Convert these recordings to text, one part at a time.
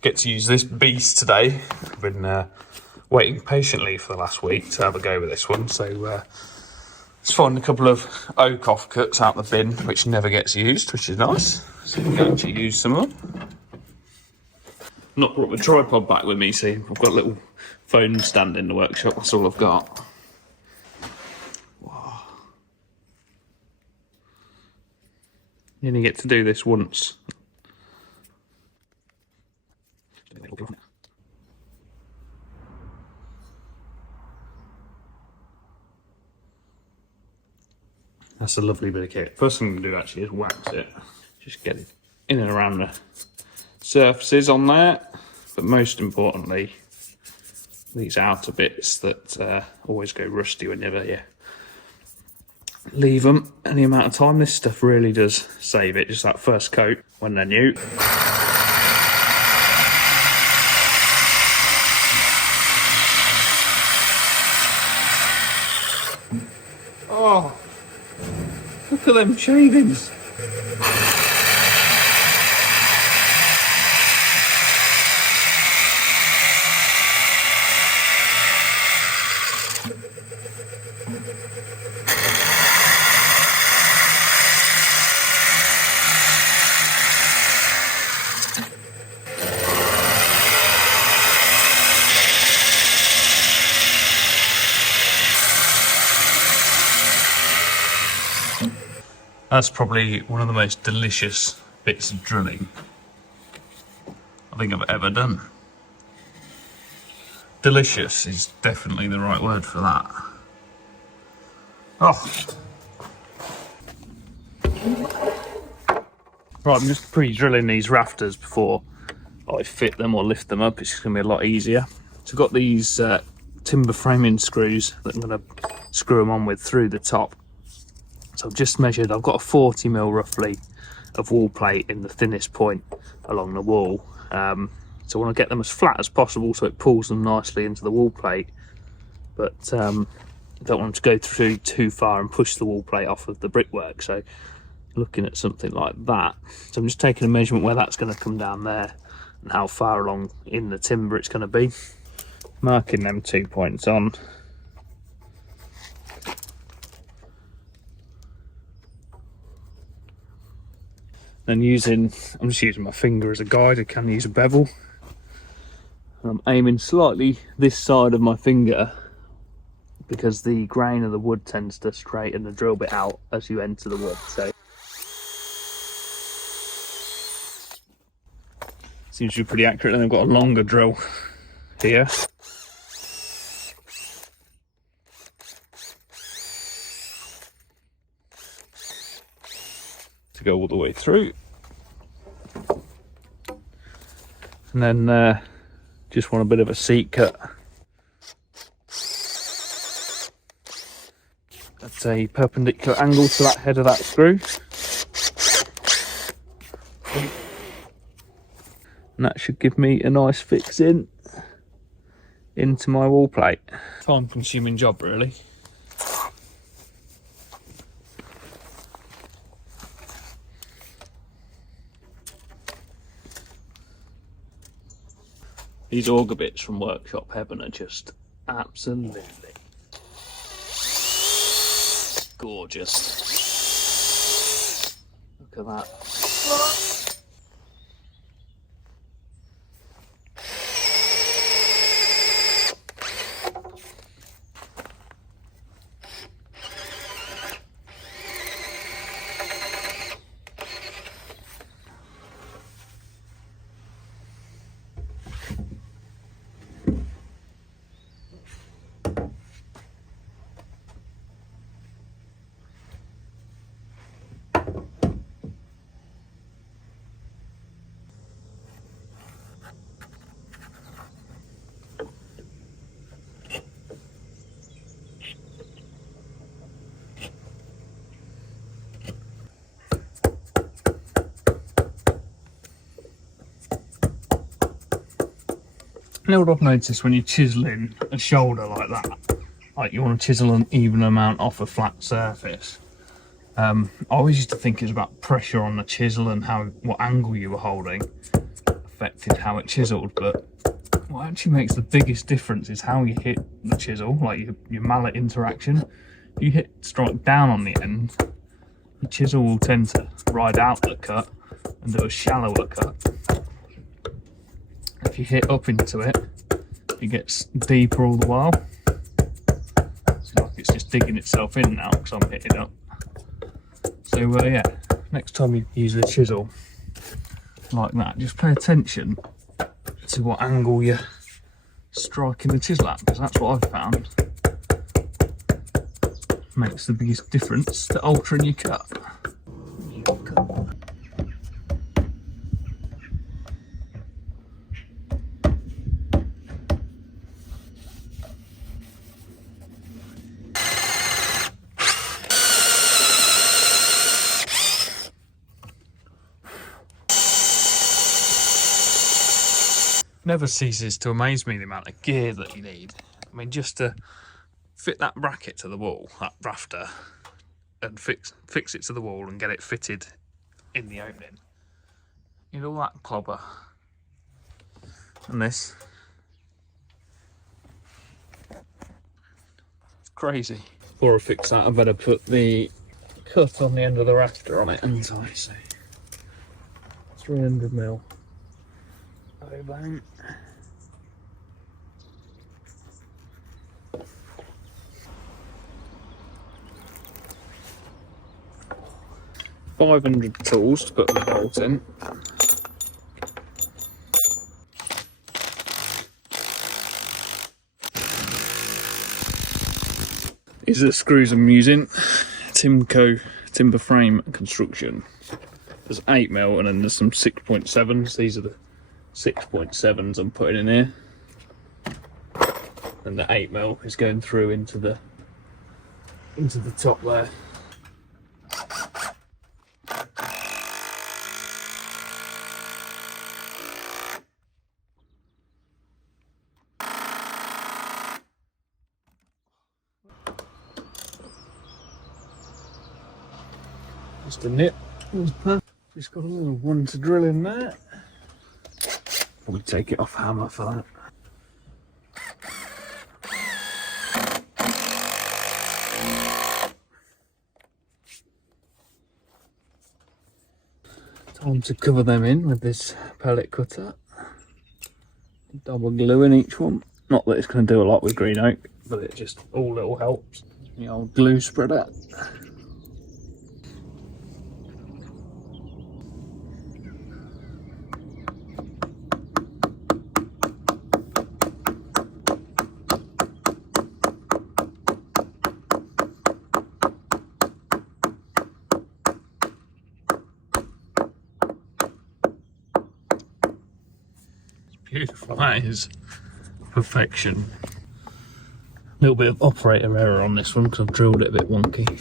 Get to use this beast today. I've been waiting patiently for the last week to have a go with this one. So let's find a couple of oak offcuts out the bin, which never gets used, which is nice. So I'm going to use some of them. Not brought my tripod back with me, see. I've got a little phone stand in the workshop, that's all I've got. Wow. You only get to do this once. That's a lovely bit of kit. First thing I'm going to do actually is wax it. Just get it in and around the surfaces on there. But most importantly, these outer bits that always go rusty whenever you leave them any amount of time. This stuff really does save it, just that first coat when they're new. Oh, look at them shavings. That's probably one of the most delicious bits of drilling I think I've ever done. Delicious is definitely the right word for that. Oh. Right, I'm just pre-drilling these rafters before I fit them or lift them up. It's just going to be a lot easier. So I've got these timber framing screws that I'm going to screw them on with through the top. So I've just measured, I've got a 40mm roughly of wall plate in the thinnest point along the wall. So I want to get them as flat as possible so it pulls them nicely into the wall plate. But I don't want them to go through too far and push the wall plate off of the brickwork. So looking at something like that. So I'm just taking a measurement where that's going to come down there and how far along in the timber it's going to be. Marking them 2 points on. And I'm just using my finger as a guide. I can use a bevel. I'm aiming slightly this side of my finger because the grain of the wood tends to straighten the drill bit out as you enter the wood. So seems to be pretty accurate. And I've got a longer drill here. To go all the way through, and then just want a bit of a seat cut at a perpendicular angle to that head of that screw, and that should give me a nice fix into my wall plate. Time consuming job really. These auger bits from Workshop Heaven are just absolutely gorgeous. Look at that. You know what I've noticed when you're chiseling a shoulder like that, like you want to chisel an even amount off a flat surface. I always used to think it was about pressure on the chisel and what angle you were holding. I affected how it chiseled, but what actually makes the biggest difference is how you hit the chisel, like your mallet interaction. If you strike down on the end, the chisel will tend to ride out the cut and do a shallower cut. If you hit up into it, it gets deeper all the while. It's like it's just digging itself in now because I'm hitting up. So yeah, next time you use the chisel like that, just pay attention to what angle you're striking the chisel at, because that's what I've found makes the biggest difference to altering your cut. Never ceases to amaze me the amount of gear that you need. I mean, just to fit that bracket to the wall, that rafter, and fix it to the wall and get it fitted in the opening. You know, all that clobber and this. It's crazy. Before I fix that, I better put the cut on the end of the rafter on it, and so 300mm. Oh, bang. $500 tools to put the bolt in. These are the screws I'm using. Timco timber frame construction. There's 8mm and then there's some 6.7s. These are the 6.7s I'm putting in here. And the 8mm is going through into the top there. Just a nip. Just got a little one to drill in there. Probably take it off hammer for that. Time to cover them in with this pellet cutter. Double glue in each one. Not that it's going to do a lot with green oak, but it just all little helps. The old glue spreader. Beautiful, that is perfection. A little bit of operator error on this one because I've drilled it a bit wonky.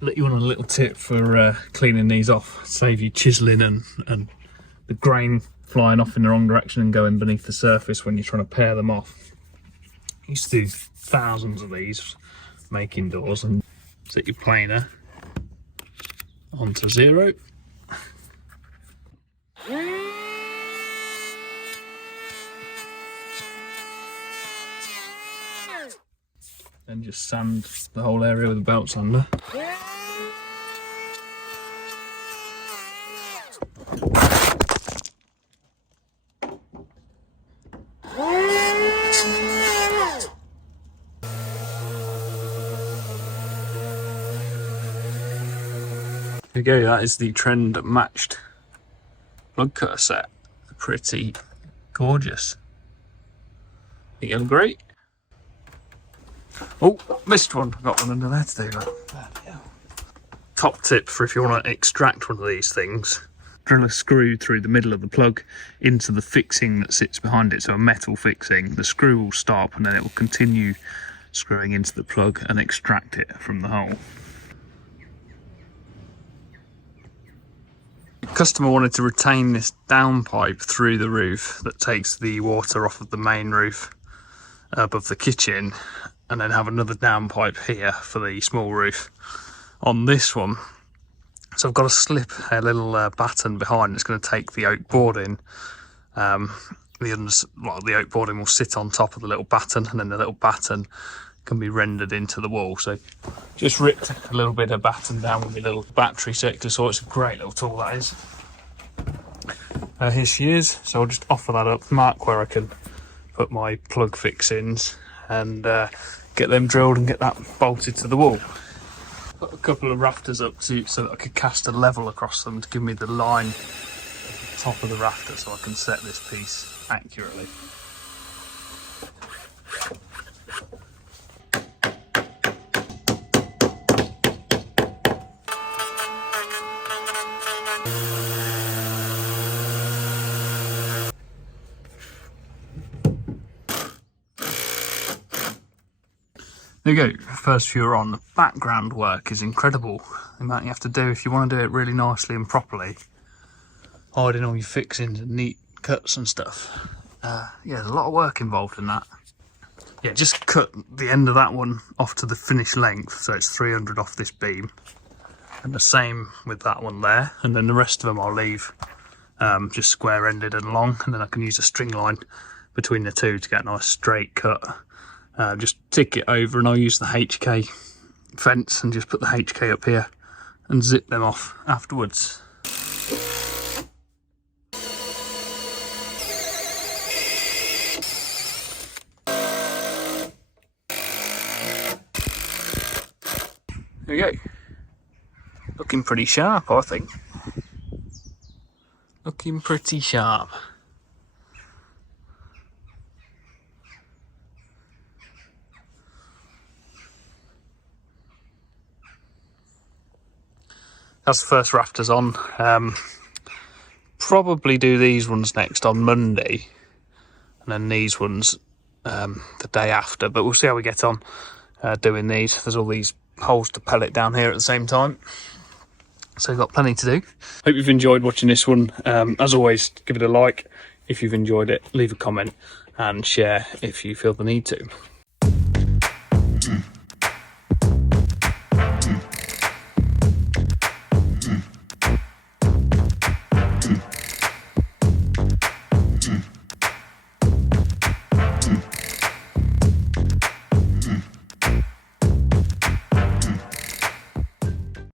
Let you on a little tip for cleaning these off, save you chiseling and the grain flying off in the wrong direction and going beneath the surface when you're trying to pare them off. I used to do thousands of these making doors, and set your planer onto 0. Then just sand the whole area with the belt sander. There you go, that is the trend matched plug cutter set. Pretty gorgeous. Think it'll great. Oh, missed one. Got one under there to do that. Top tip for if you want to extract one of these things. Drill a screw through the middle of the plug into the fixing that sits behind it, so a metal fixing. The screw will stop and then it will continue screwing into the plug and extract it from the hole. Customer wanted to retain this downpipe through the roof that takes the water off of the main roof above the kitchen, and then have another downpipe here for the small roof on this one. So I've got to slip a little batten behind. It's going to take the oak boarding. The oak boarding will sit on top of the little batten, and then the little batten can be rendered into the wall. So just ripped a little bit of batten down with my little battery circular saw. It's a great little tool, that is. Here she is. So I'll just offer that up, mark where I can put my plug fixings, and get them drilled and get that bolted to the wall. Put a couple of rafters up too, so that I could cast a level across them to give me the line at the top of the rafter, so I can set this piece accurately. There you go, first view are on. The background work is incredible. The amount you have to do if you want to do it really nicely and properly. Hiding all your fixings and neat cuts and stuff. Yeah, there's a lot of work involved in that. Yeah, just cut the end of that one off to the finished length, so it's 300 off this beam. And the same with that one there. And then the rest of them I'll leave just square ended and long, and then I can use a string line between the two to get a nice straight cut. Just tick it over, and I'll use the HK fence and just put the HK up here and zip them off afterwards. There we go. Looking pretty sharp, I think. Looking pretty sharp. That's the first rafters on. Probably do these ones next on Monday, and then these ones the day after, but we'll see how we get on doing these. There's all these holes to pellet down here at the same time, so we've got plenty to do. Hope you've enjoyed watching this one. As always, give it a like if you've enjoyed it, leave a comment and share if you feel the need to.